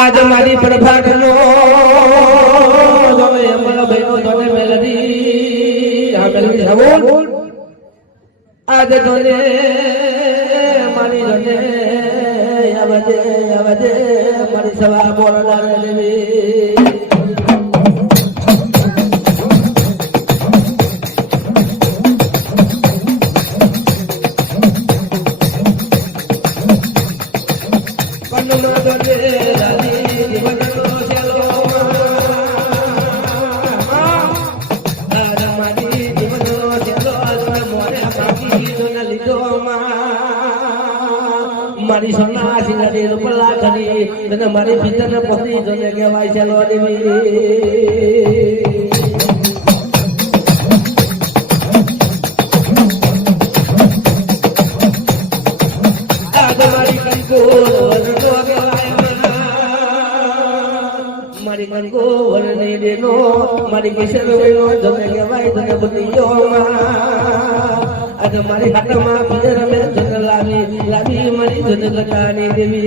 आज मारी प्रभात नो जोने अमल बहनो जोने मेलडी आ मेलडी हवोल आज जोने मारी जोने आवजे मारी सवा बोलना देवी મારી સોના સિંગડી રૂપલા ખરી તને મારી ભીતર પોતી જોને કહેવાય છે લો દેવી આજ મારી કંકો વરનો કહેવાય મારી કંકો વરને દેનો મારી કેસર વેનો જોને કહેવાય તને બતીઓ आज मारी हाथ में पितर में जन लावी मारी जन गटानी देवी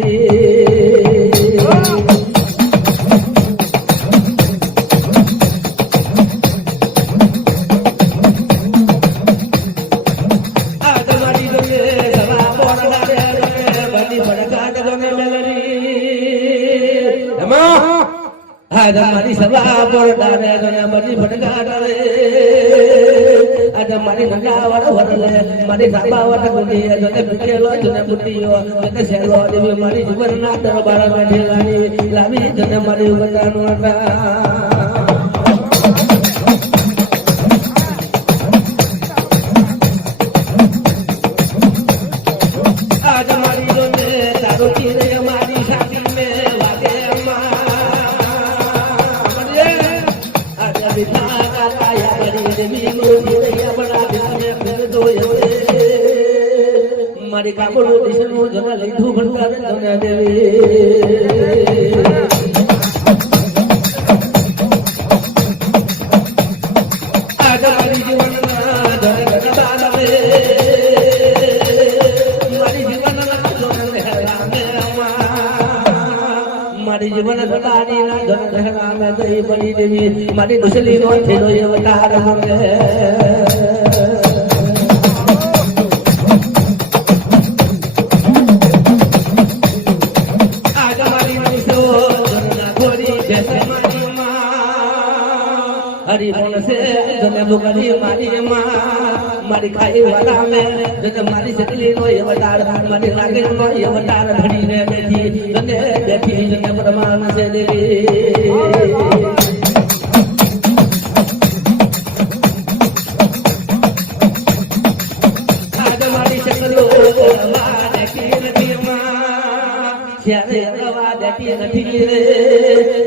आज मारी जने सवा बोलना रे बड़ी बड़का जने मेलरी अम्मा आज मारी सवा बोलना रे जने बड़ी बड़का रे आज मारी नगावर वरले मारी खाबावर गुडी जने पिकेलो जने बुटीयो जने सेलो देवी मारी जीवनना दरबार में ढेलानी लावी जने मारी वटानोटा आज मारी जोने तारो तीरे मारी शादी में वागे अम्मा आज बिठा का या बड़ी देवी गुडी मारी काबुलो दिशनु जना लिधु भंडार जना देवी आज मारी जीवन धन गदा में मारी जीवन धन रहला में मारी जीवन गदानी ना धन रहला में दई बड़ी देवी मारी दुसली नो थेलो ये अवतार में हरी बोल से जने बुकरी मारी मां मारी खाई वाला में जने मारी सकली नो ये अवतार मारी लागे नो ये अवतार घड़ी रे बैठी जने परमान से देवी आज मारी सकलो देखी नदी मां श्यारे रवा देखी नदी रे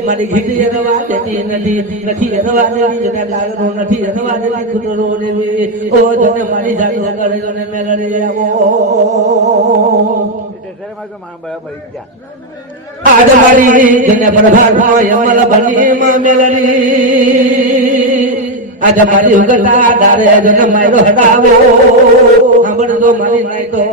मारी घिटी रवा देखी नदी नथी रवा देवी जने लागनो नथी रवा देवी खुदरो देवी ओ जने मारी जानो करे जने मेलरे आवो आज मारी जने प्रभात भाव यमल बनी मा मेलरी आज मारी उगता दारे जने मारो हटावो हमर दो मारी नहीं तो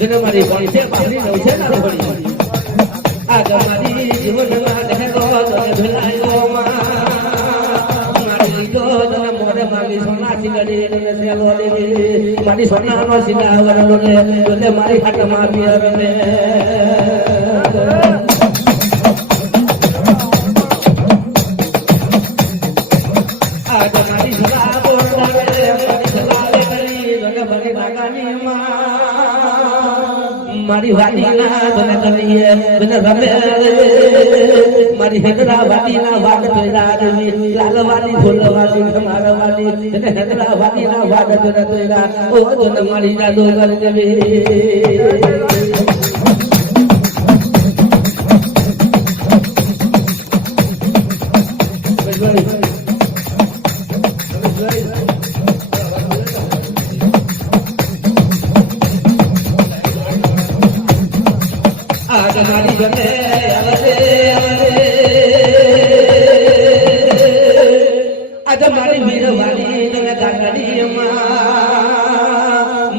जने मारी पीछे पानी नौसे ना थोड़ी आज मारी जीवन में देखो जने भलायो मारी जो जने मोरे मारी सोना सिंगड़ी जने सेलो देवी मारी सोना नो सिंगावर लोले जने मारी हाथ मा पियर ने आज मारी सदा बोलना रे मारी सदा करी जने मारी नागानी મારી વાડીના તને કનીએ તને રમે મારી હેદરા વાડીના વાડ તોયરા દેવી લાલવાડી ફૂલવાડી મારવાડી તને હેદરા વાડીના વાડ તને તોયરા ઓ તને મારી જાદો કર દેવી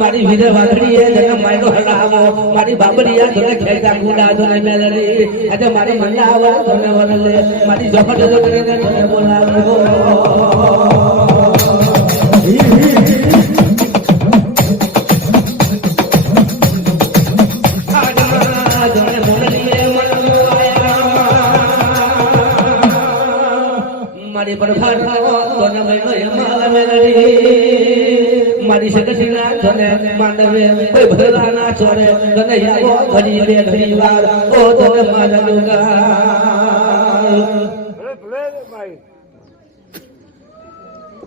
મારી વીર વાદળીએ જને માયનો હલાવો મારી બાબરિયા જને ખેડા કુડા જને મેલડી આજે મારી મંડાવા જને વરલે મારી જફટ જને બોલાવો મારી પરફાનો તને મહિનો એમાં મેલડી મારી સગસીના તને માંડવે કોઈ ભરલાના ચોરે તને યાવો ઘડી બે ઘડી વાર ઓ તને મારા જોગા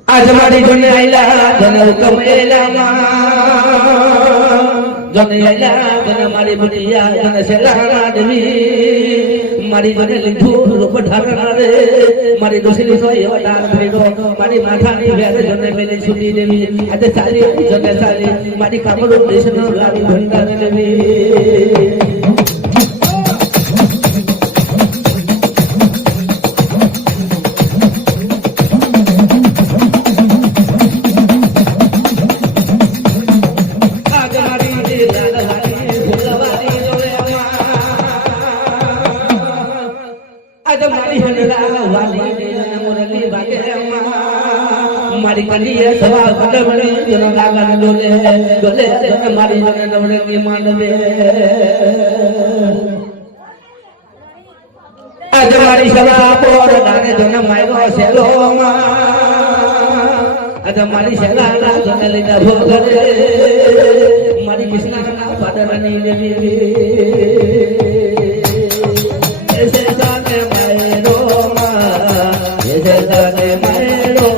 આજ મારી જોને આઈલા તને હુકમ એલામાં જોને આઈલા તને મારી બુટિયા તને સેલાના દેવી મારી જોને લીધું રૂપ ઢાકણા રે મારી દોસલી સો એવા ડાર ભેડો મારી માથાની વેર જોને મેલી છૂટી દેવી આજે સાલી જોને સાલી મારી કામરો દેશનો લાવી ભંડાર દેવી મારી કલીએ સવા કડમણી જનો લાગન ડોલે ડોલે જને મારી જને નવડે માંડવે આજ મારી સવા પોર ડાને જને માયરો સેલો આજ મારી સેલા જને લીધા ભોગરે મારી કૃષ્ણના પાદરની દેવી એસે જાને માયરો એસે જાને માયરો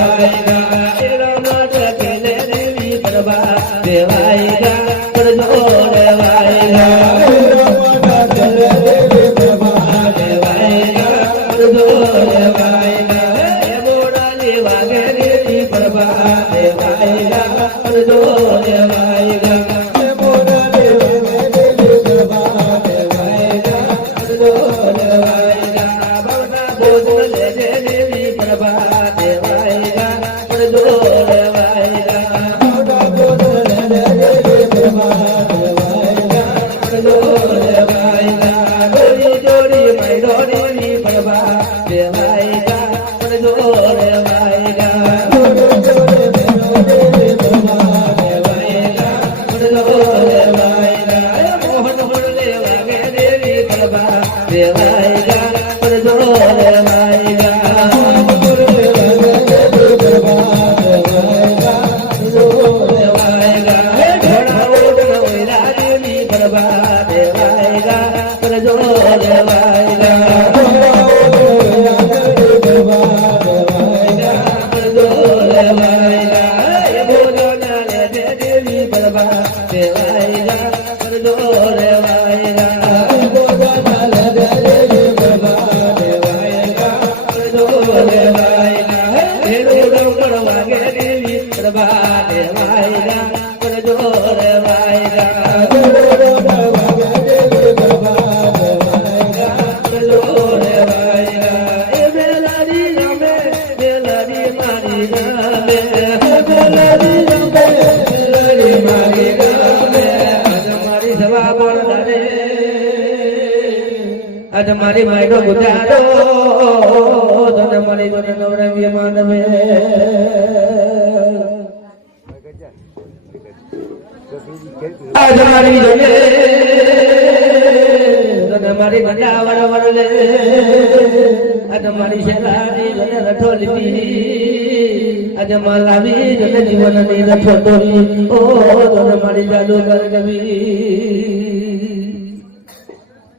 Bye. વાગે દેવી પ્રભા દેવાયગા કરજો દેવાયગા आज मारी मायनो गुजारो धन मारी धन नवरंगी मानवे आज मारी धने धन मारी गंजा वर वरले आज मारी शेलानी धन रठोली आज मालावी धन जीवन नी रठोली ओ धन मारी जादू कर कभी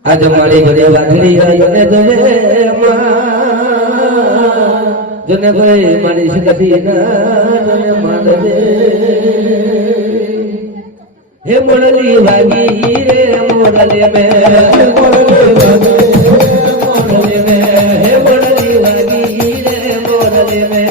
आज मारी घरे वादली आयोने जोने जोने कोई मारी सिकती ना जोने मान दे हे मोरली भागी रे मोरले में हे मोरली भागी रे मोरले में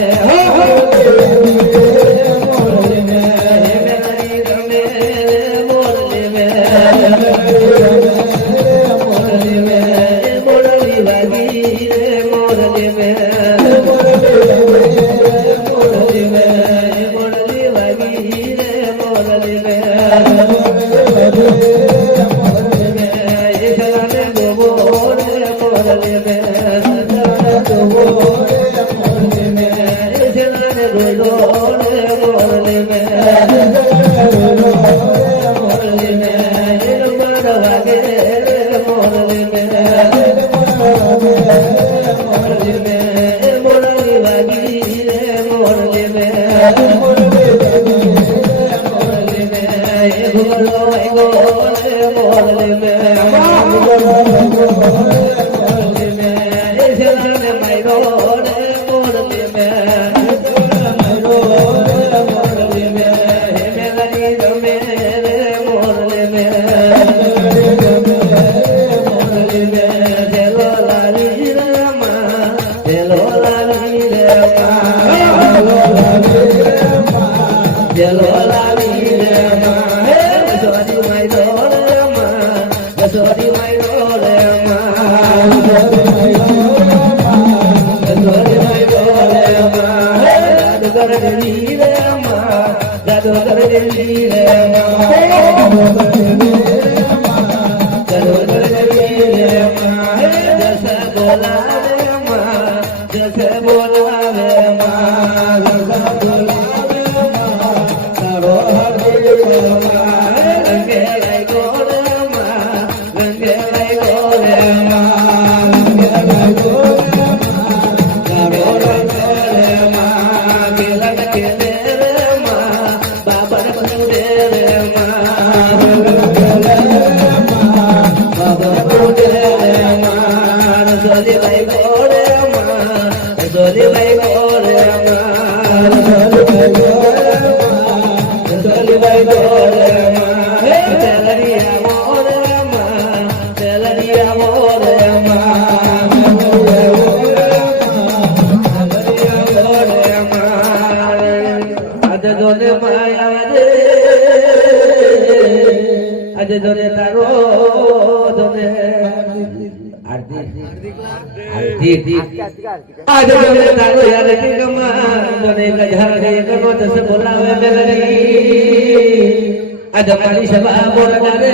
Hare આજે જોને માયા રે આજે જોને તારો જોને આરતી આજે જોને તારો યાર કે કમા જોને ગજા ગઈ કનો દસ બોલાવે મેલડી આજે મારી સભા બોલના રે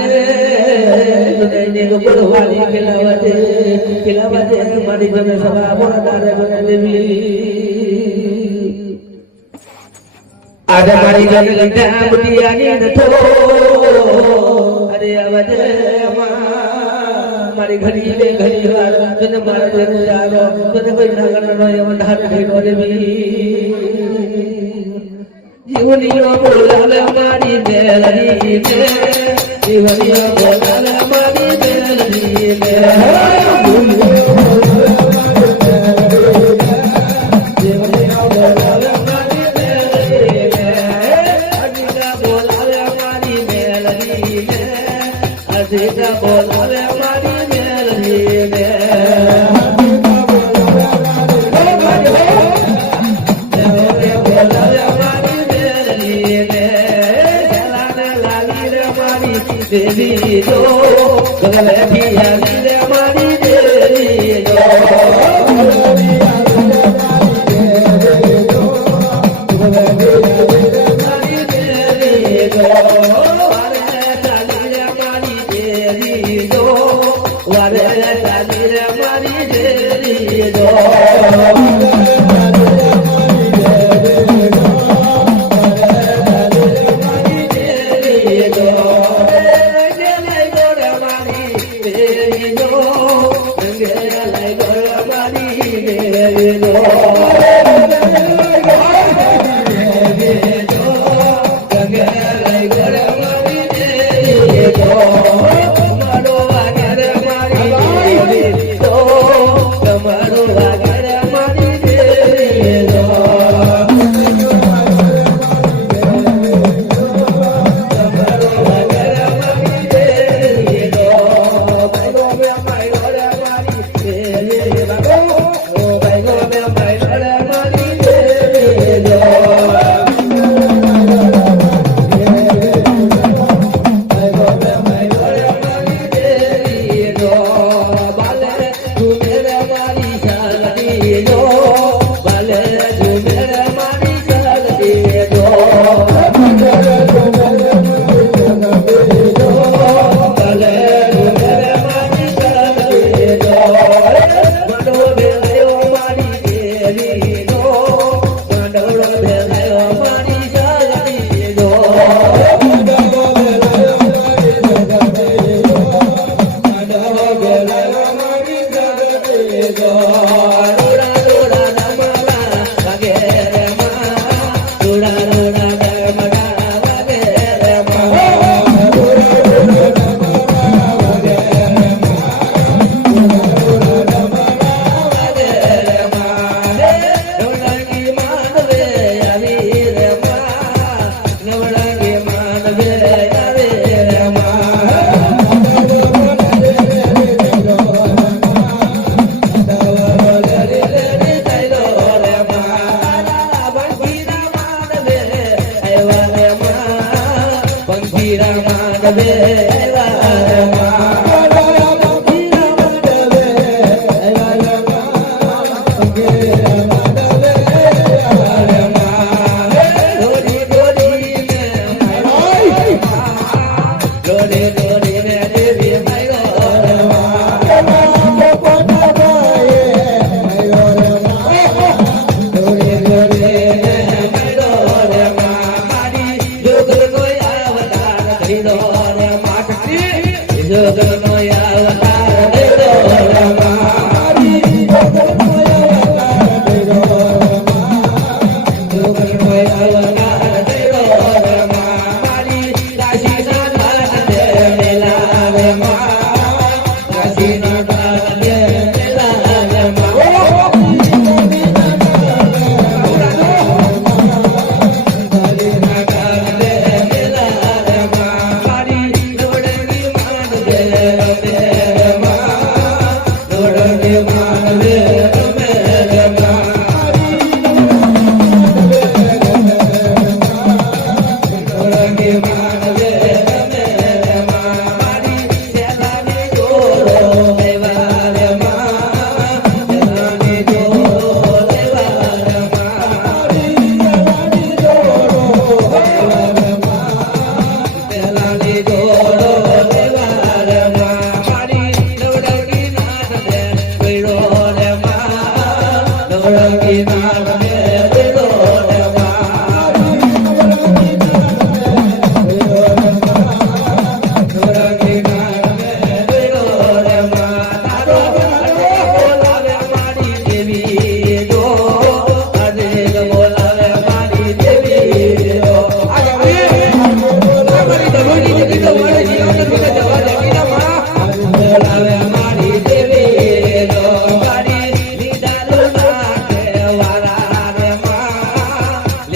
જોને ને બોલવાની પેલાવાજે મારી જોને સભા બોલના રે જોને દેવી આજે મારી જોને લીધા બુટિયાની નથો અરે અવજે મારી ઘડી બે ઘડી વાર તને મારા દેવું જાગો તને કોઈ નાગણનો એવો ધાર ભેગો દેવી જીવનીઓ બોલાવે મારી મેલડી ને જીવનીઓ બોલાવે મારી મેલડી ને બોલાવે મારી મેલડી ને બોલાવે મારી મેલડી ને લાલી રે મારી દેવી જો ગલે પિયા રે મારી દેવી જો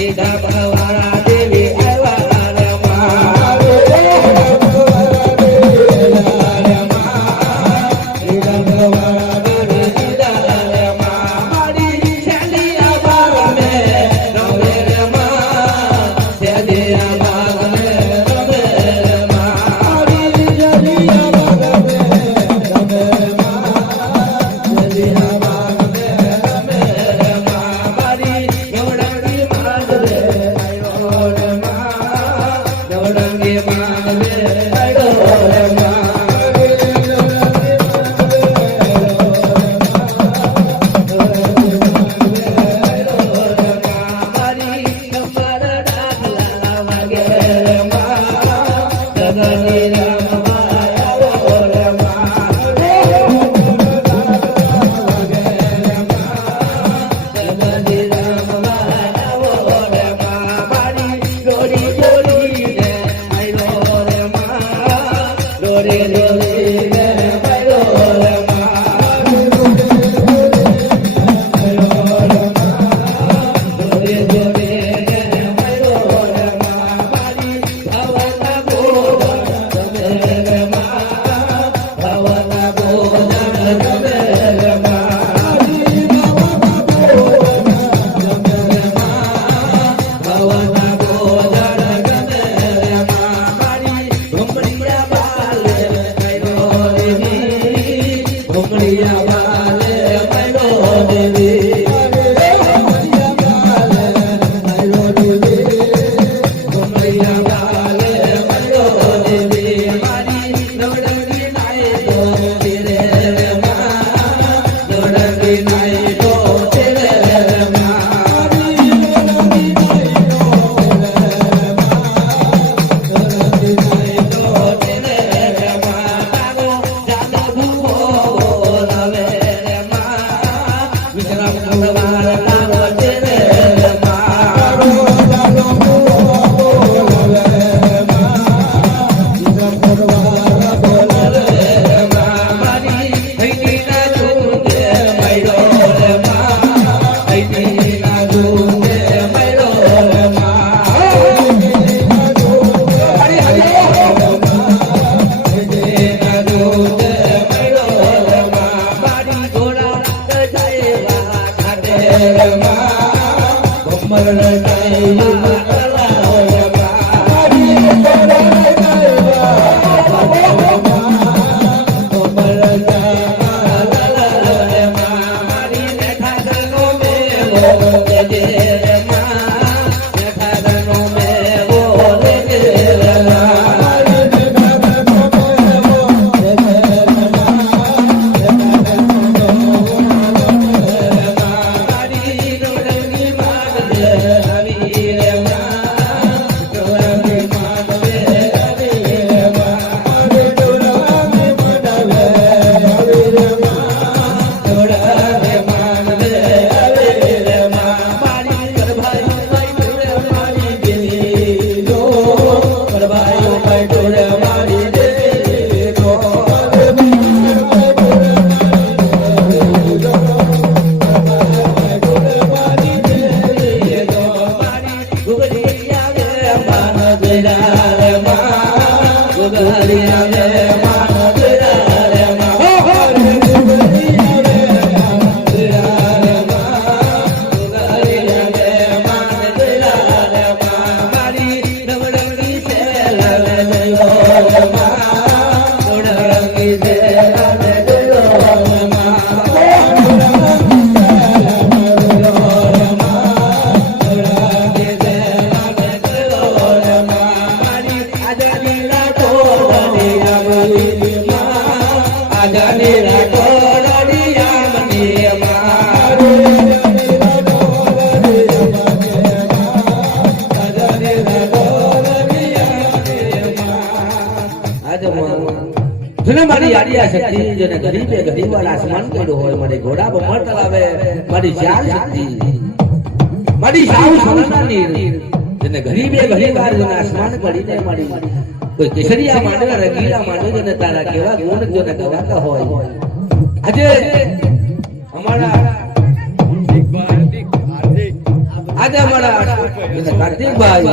મારી ધામવાળા દેવી આવ્યા રે માં મારી આડિયા શક્તિ જેને ગરીબે ગરીબવાળ આસમાન કર્યું હોય મારી ઘોડા બમર તલાવે મારી ચાલ શક્તિ મારી સાવ સોનાના નીર જેને ગરીબે ગરીબવાર જેને આસમાન કરીને મારી કોઈ કેસરિયા માંડવે રંગીલા માંડવે જેને તારા કેવા ગુણ જેને ગવાતા હોય આજે અમારા આજે અમારા કાર્તિકભાઈ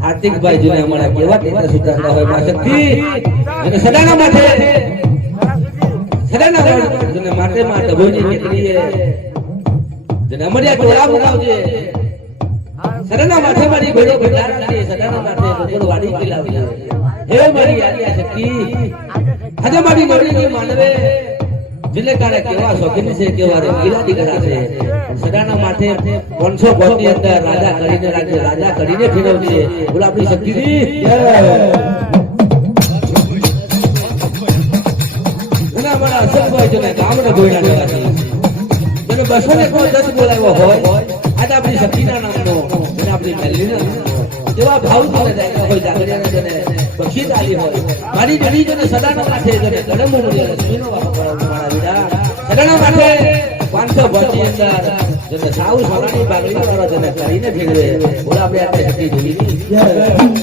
હાર્દિકભાઈ જોને અમારા કેવા કેવા સુધારતા હોય માં શક્તિ અને સદાના માટે જોને માટે માટે બોલી નીકળીએ જેને અમારી ટોળા બનાવજે સદાના માથે મારી ભેડો ભેડારાની સદાના માથે બપોર વાડી ખીલાવજે હે મારી આલિયા શક્તિ આજે મારી નવરીની માનવે જેને કારણે કેવા શોખીન છે કેવા રંગીલા દીકરા છે સદાના માથે 500 ગોળની અંદર રાજા કરીને રાજ્ય રાજા કરીને ફેરવજે બોલ આપણી શક્તિજી જય અમારા અશોકભાઈ જેને ગામના ગોયડા દેવાથી જેને 210 બોલાવ્યો હોય આજે આપણી શક્તિના નામનો જેને આપણી મેલીના નામનો એવા ભાવ જોને જાય કોઈ જાગરિયાને જેને બક્ષિત આલી હોય મારી જડી જેને સદાના માથે જેને કડમ ઉમરી લક્ષ્મીનો વાપર કરાવું મારા વિડા સદાના માથે 500 ભરની અંદર જેને સાવ સોનાની પાઘડી વાળો જેને કરીને ફેરવે બોલા આપણે આપણે શક્તિ જોઈ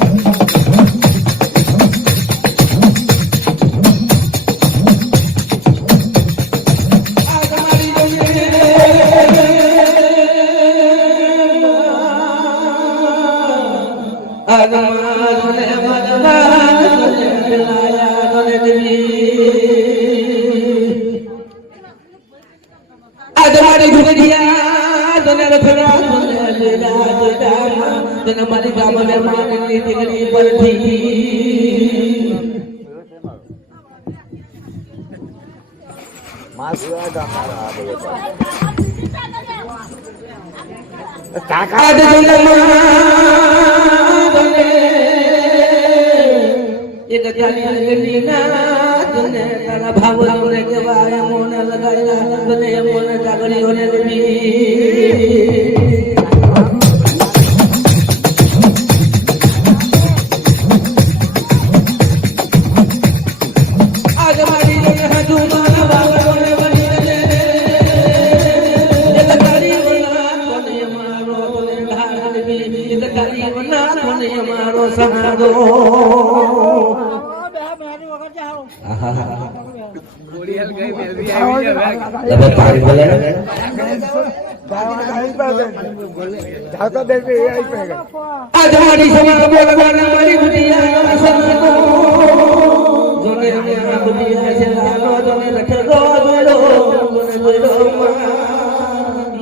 મારી ગામને માની દીકરી પરથી કાકા એક ચાલી ના તને તારા ભાવોને કેવાય મોને લગાડ્યા તને મોને કાગળીઓને દેવી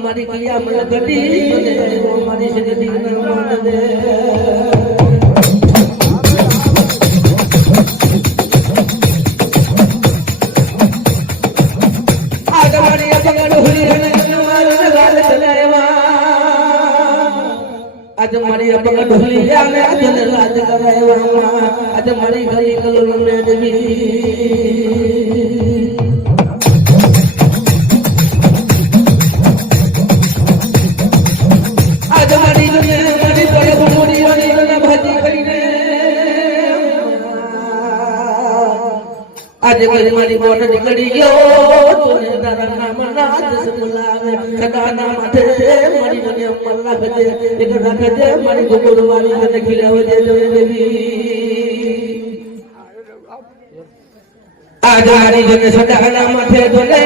મારી કલિયા મને ગડી મારી શક્તિ આજે મારી અપગ ઢોલી આને આજે રાજ કરાવવામાં આજે મારી ગઈ કલમ મે દેવી આજે મારી દુનિયા મારી તોડે મોડી વાળી મને ભાજી કરીને આજે મારી બોટ નીકળી ગયો તોને તારા નામ રાજ બોલાવે સદાના માથે મારી મને મલ્લા ગજે એક રાખજે મારી ગોગોળ વાળી મને ખીલાવે દે દેવી આજે મારી જને સદાના માથે દોલે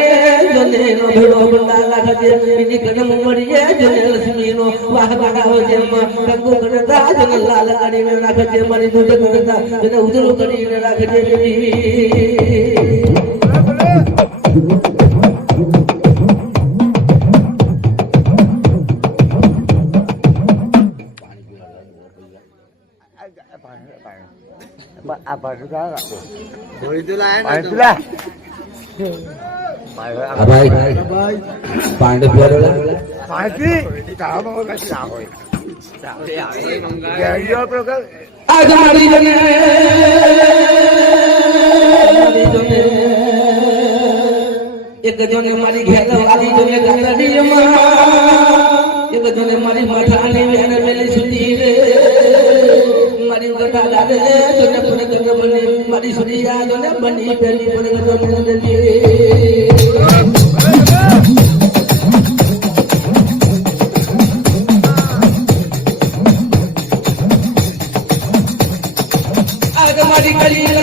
દોલે નો ભેડો બંદા લાગજે એની કદમ મળીએ જને લક્ષ્મીનો વાહ વાહ જેમ કંકુ કરતા જને લાલ કરીને રાખજે મારી દૂધ કરતા જને ઉજળું કરીને રાખજે દેવી apa sudah boleh itulah itulah Abai Pandai biarlah pasti tahu mau kasih tahu ya dia program આજે મારી જને એક જને મારી ઘેર વાલી જને ગાડી માં એક જને મારી મઠાની વેને મેલી સુતી રે મારી ગટા લાગે જને પુને ગને બની મારી સુનિયા જને બની પેલી પુને ગને બની આજે મારી ગલી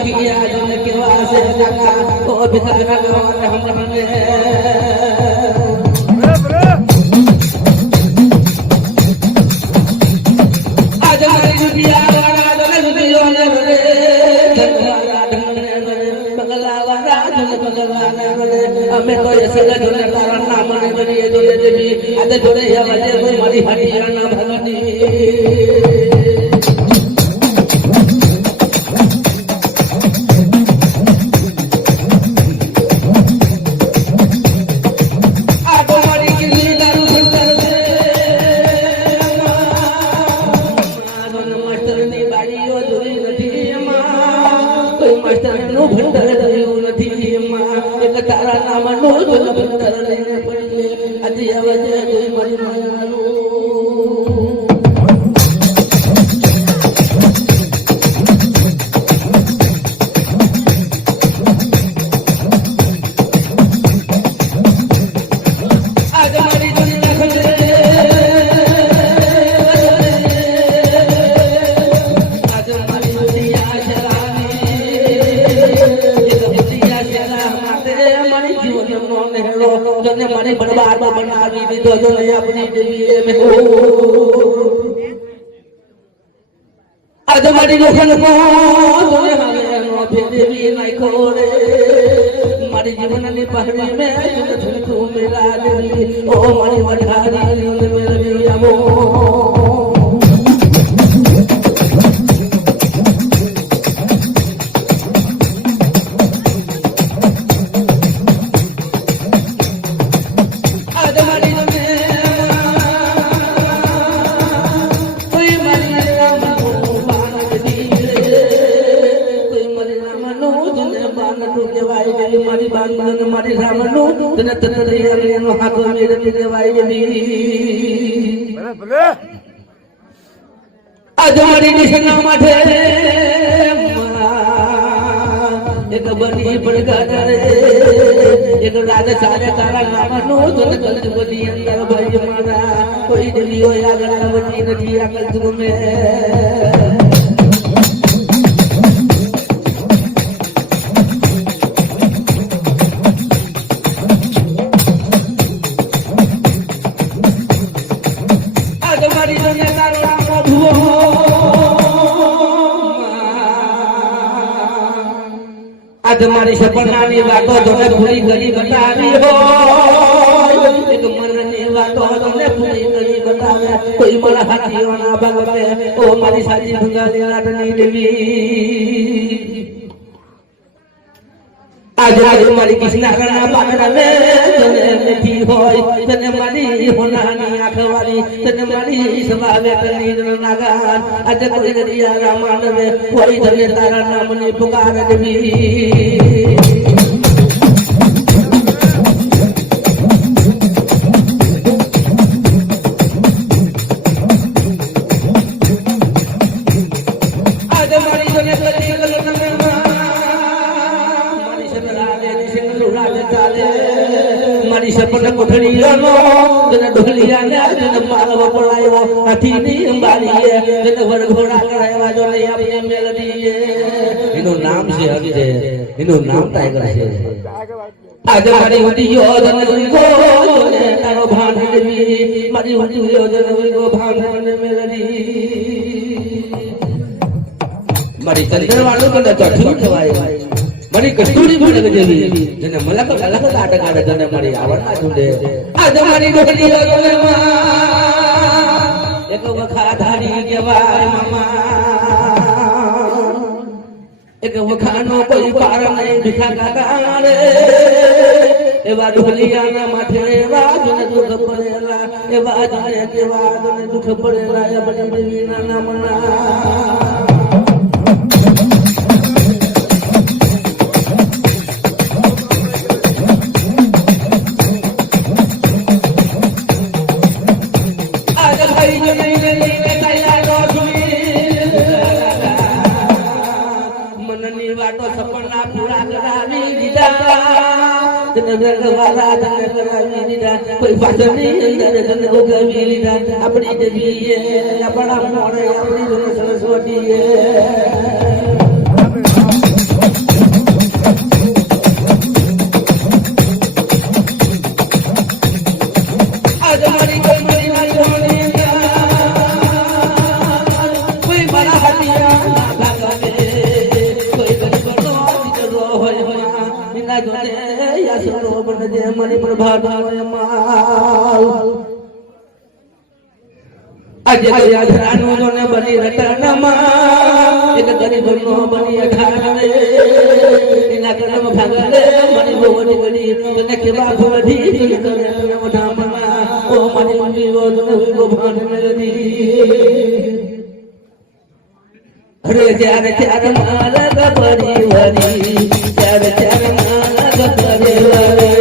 પાખિયા જોને કેવા છે કાકા ઓ ભિખારા ગાવા હમને આજ મારી દુનિયા વાળા જોને દુનિયા રે બંગલા વાળા જોને બંગલા રે અમે તો એસલા જોને તારા નામ ને કરીએ જોને દેવી આતે જોને યાવાજે કોઈ મારી હાટિયા ના ભગતી તારા નામ નો ભંડાર લઈને પડીએ આજે અવાજે કોઈ મારી માયાનું આજે મારી દુનિયા ખંડે આજે મારી દુનિયા જોને મને બરબાદ બનાવી દીધો જોને આપણી દેવીએ મેં આજ મારી લોખન કો જોને મારે દેવી નાખ્યો રે મારી જીવનની પહરી મે જોને તું મેરા દેવી ઓ મારી વઢારી મેરી આમો મારી રામનું તને તતરિયાનો હાથો મેરે દેવાય દેવી આજ મારી નિશાના માટે એક બની પડકાર રે એક રાજ સારે તારા નામનું તને કલજ બની અંદર ભાઈ મારા કોઈ દેવીઓ આગળ આવતી નથી આ કલજ મે આજ મારી સપનાની વાતો જોને પૂરી કરી બતાવી હોય એક મનની વાતો જોને પૂરી કરી બતાવે કોઈ મારા હાથીઓના ભાગમે ઓ મારી સાચી ભંગાલી લાટની દેવી આજ મારી કૃષ્ણના પાકડા મે તને નથી હોય તને મારી હોનાની આંખવાળી તને મારી સવાવે તની નાગા આજ કોઈ દરિયા રામાનવે કોઈ તને તારા નામની પુકાર દેવી આજ મારી તને કરી મારી સપન કોઠડીઓનો તને ઢોલિયાને તને માલવો પડાયો હાથીની અંબારીએ તને વરઘોડા કરાવ્યા જો લઈ આપણી મેલડીએ એનું નામ છે હગે એનું નામ ટાઈગર છે આજે મારી ઉડીઓ તને ગો તને તારો ભાન દેવી મારી ઉડીઓ તને ગો ભાન મેલડી મારી ચંદ્રવાળું તને ચોથું કહેવાય મારી કસ્તુરી ભણક જેવી જેને મલક અલગ કાટ કાઢે તને મારી આવડતા ઝુંડે આજ મારી ડોકલી લગનમાં એક વખા ધારી કેવાય મામા એક વખાનો કોઈ પાર નહીં ભીખા કાકા રે એવા ઢોલિયાના માથે એવા જને દુઃખ પડેલા એવા જને કેવા જને દુઃખ પડેલા એ બની દેવીના નામના મનની વાતો સપના પૂરા કરાવી દીધા તને વેગવાલા તને કરાવી દીધા કોઈ પાછળની અંદર તને ઉગાવી લીધા આપણી દેવીએ આપણા મોડે આપણી સરસ્વતીએ પ્રભાતનો માલ આજે યાદરાનો જોને બની રટનમાં એક ગરીબનો બની અઠાણે એના કર્મ ભાગલે મની બોવની ગડી તને કેવા ભવધી તને મોઢામાં ઓ મની મની વો તને વિગો ભાન મેલદી અરે ત્યારે ત્યારે મારા ગબરી વરી ત્યારે ત્યારે મારા ગબરી વરી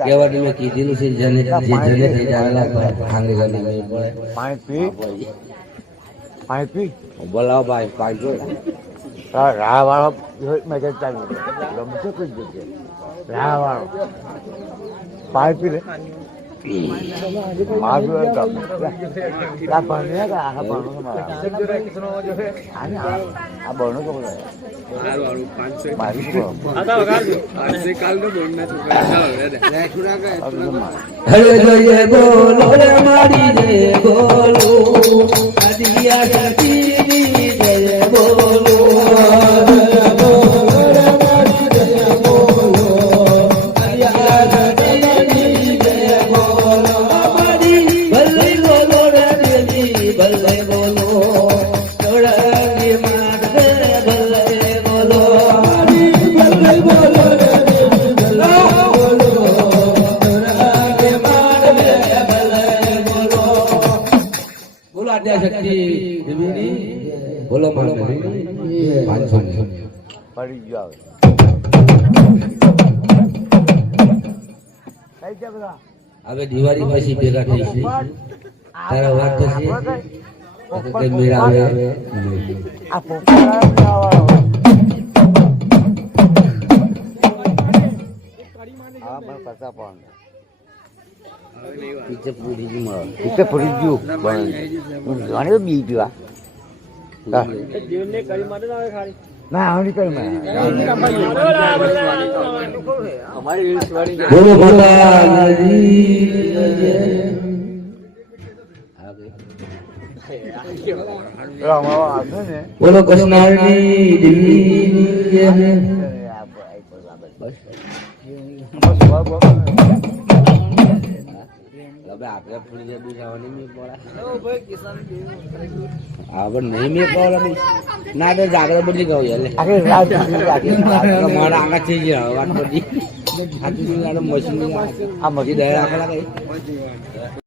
કેવડી મેં કીધેલું છે જને જે જને થઈ જાવેલા ભાંગે ગલી નહીં પડે પાણી પી બોલાવો ભાઈ પાણી જો રાહ વાળો મેં ગમતો કઈ જગ્યાએ રાહ વાળો પાણી પી લે મારું આ ભણ્યા કે આ ભણો કે મારા આ ભણો કે બોલે મારી હરે જય બોલો રે મારી જય બોલો આદિયા શક્તિની જય બોલો બોલો માતા પડી ગયો આવે કઈ છે બધા હવે દિવાળી પછી ભેગા થઈશું તારા વાત થશે કે મેળા આવે આ પોપડા આ મને કસા પણ પીછે પૂરી ગયું અને બી ગયું ના આવડી કરી બોલો માતાજી બોલો કૃષ્ણની દેવીની જય આપણે ફૂલી જબી જવાની મેં પડે હવે નહીં મેં પડે ના તો જાગરણ બદલી ગયો યાર મારા આગળ થઈ ગયા વાત બધી મશીન આ મશીન દયા રાખેલા કઈ